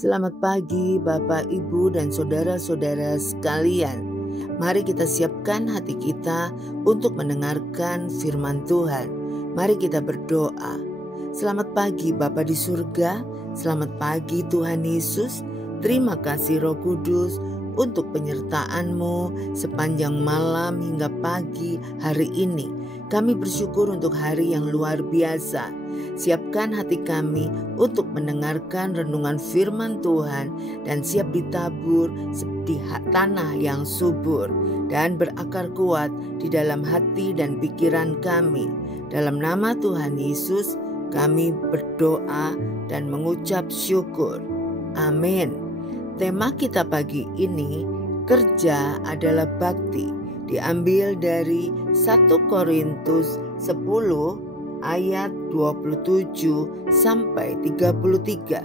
Selamat pagi Bapak, Ibu, dan saudara-saudara sekalian. Mari kita siapkan hati kita untuk mendengarkan firman Tuhan. Mari kita berdoa. Selamat pagi Bapa di surga, selamat pagi Tuhan Yesus. Terima kasih Roh Kudus untuk penyertaan-Mu sepanjang malam hingga pagi hari ini. Kami bersyukur untuk hari yang luar biasa. Siapkan hati kami untuk mendengarkan renungan firman Tuhan dan siap ditabur di tanah yang subur dan berakar kuat di dalam hati dan pikiran kami. Dalam nama Tuhan Yesus kami berdoa dan mengucap syukur. Amin. Tema kita pagi ini, kerja adalah bakti, diambil dari 1 Korintus 10 ayat 27 sampai 33.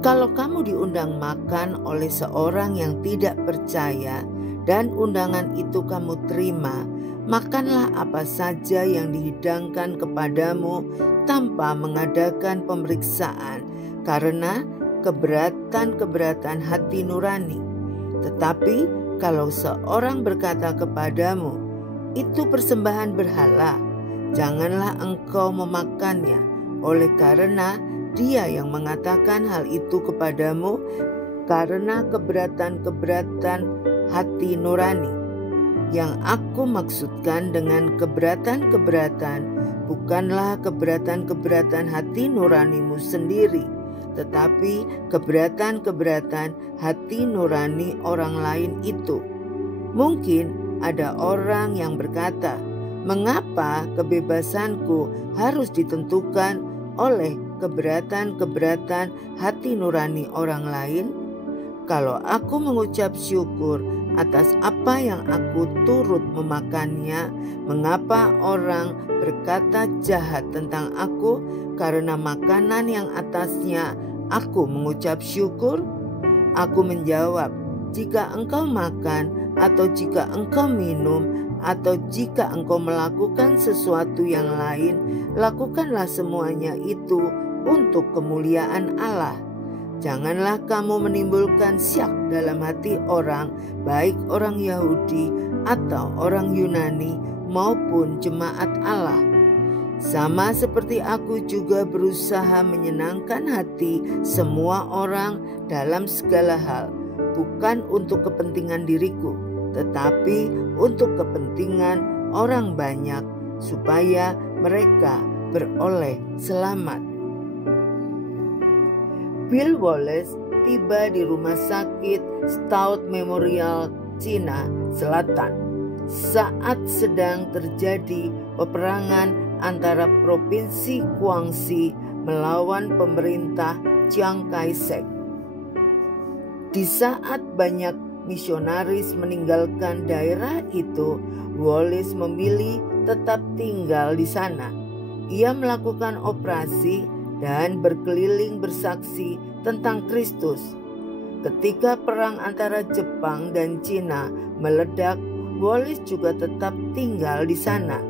Kalau kamu diundang makan oleh seorang yang tidak percaya dan undangan itu kamu terima, makanlah apa saja yang dihidangkan kepadamu tanpa mengadakan pemeriksaan karena keberatan hati nurani. Tetapi kalau seorang berkata kepadamu, itu persembahan berhala, janganlah engkau memakannya, oleh karena dia yang mengatakan hal itu kepadamu karena keberatan hati nurani. Yang aku maksudkan dengan keberatan bukanlah keberatan hati nuranimu sendiri, tetapi keberatan hati nurani orang lain itu. Mungkin ada orang yang berkata, mengapa kebebasanku harus ditentukan oleh keberatan hati nurani orang lain? Kalau aku mengucap syukur atas apa yang aku turut memakannya, mengapa orang berkata jahat tentang aku karena makanan yang atasnya aku mengucap syukur? Aku menjawab, jika engkau makan atau jika engkau minum atau jika engkau melakukan sesuatu yang lain, lakukanlah semuanya itu untuk kemuliaan Allah. Janganlah kamu menimbulkan syak dalam hati orang, baik orang Yahudi atau orang Yunani maupun jemaat Allah. Sama seperti aku juga berusaha menyenangkan hati semua orang dalam segala hal, bukan untuk kepentingan diriku, tetapi untuk kepentingan orang banyak, supaya mereka beroleh selamat. Bill Wallace tiba di rumah sakit Stout Memorial, Cina Selatan, saat sedang terjadi peperangan antara provinsi Guangxi melawan pemerintah Chiang Kai-shek. Di saat banyak misionaris meninggalkan daerah itu, Wallace memilih tetap tinggal di sana. Ia melakukan operasi dan berkeliling bersaksi tentang Kristus. Ketika perang antara Jepang dan Cina meledak, Wallace juga tetap tinggal di sana.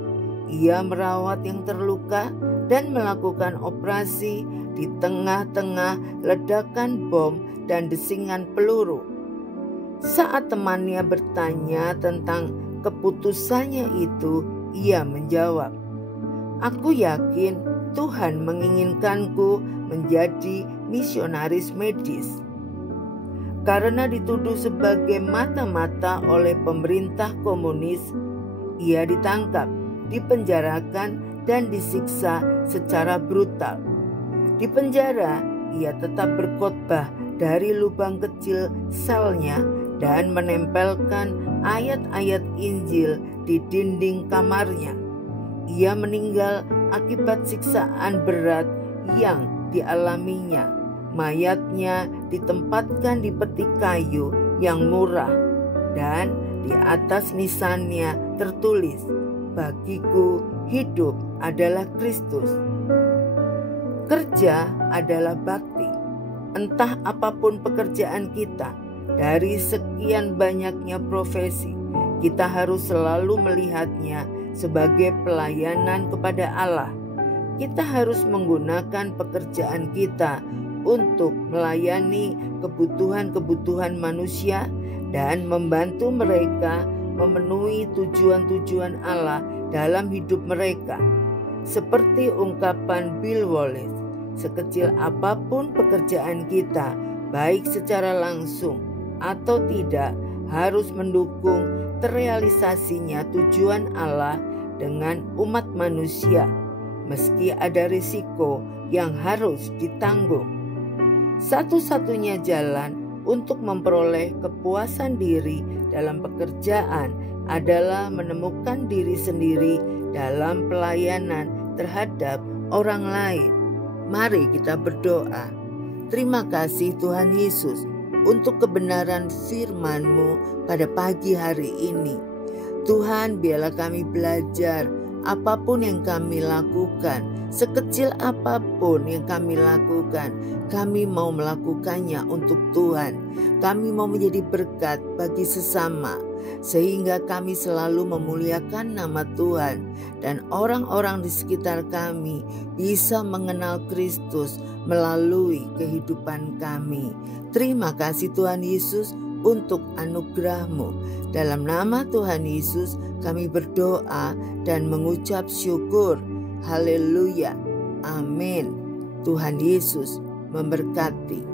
Ia merawat yang terluka dan melakukan operasi di tengah-tengah ledakan bom dan desingan peluru. Saat temannya bertanya tentang keputusannya itu, ia menjawab, "Aku yakin Tuhan menginginkanku menjadi misionaris medis." Karena dituduh sebagai mata-mata oleh pemerintah komunis, ia ditangkap, dipenjarakan, dan disiksa secara brutal. Di penjara, ia tetap berkhotbah dari lubang kecil selnya dan menempelkan ayat-ayat Injil di dinding kamarnya. Ia meninggal akibat siksaan berat yang dialaminya. Mayatnya ditempatkan di peti kayu yang murah dan di atas nisannya tertulis, "Bagiku hidup adalah Kristus." Kerja adalah bakti. Entah apapun pekerjaan kita, dari sekian banyaknya profesi, kita harus selalu melihatnya sebagai pelayanan kepada Allah. Kita harus menggunakan pekerjaan kita untuk melayani kebutuhan-kebutuhan manusia dan membantu mereka memenuhi tujuan-tujuan Allah dalam hidup mereka. Seperti ungkapan Bill Wallace, sekecil apapun pekerjaan kita, baik secara langsung atau tidak, harus mendukung terrealisasinya tujuan Allah dengan umat manusia, meski ada risiko yang harus ditanggung. Satu-satunya jalan untuk memperoleh kepuasan diri dalam pekerjaan adalah menemukan diri sendiri dalam pelayanan terhadap orang lain. Mari kita berdoa. Terima kasih Tuhan Yesus untuk kebenaran firman-Mu pada pagi hari ini. Tuhan, biarlah kami belajar apapun yang kami lakukan, sekecil apapun yang kami lakukan, kami mau melakukannya untuk Tuhan. Kami mau menjadi berkat bagi sesama, sehingga kami selalu memuliakan nama Tuhan dan orang-orang di sekitar kami bisa mengenal Kristus melalui kehidupan kami. Terima kasih Tuhan Yesus untuk anugerah-Mu. Dalam nama Tuhan Yesus kami berdoa dan mengucap syukur. Haleluya. Amin. Tuhan Yesus memberkati.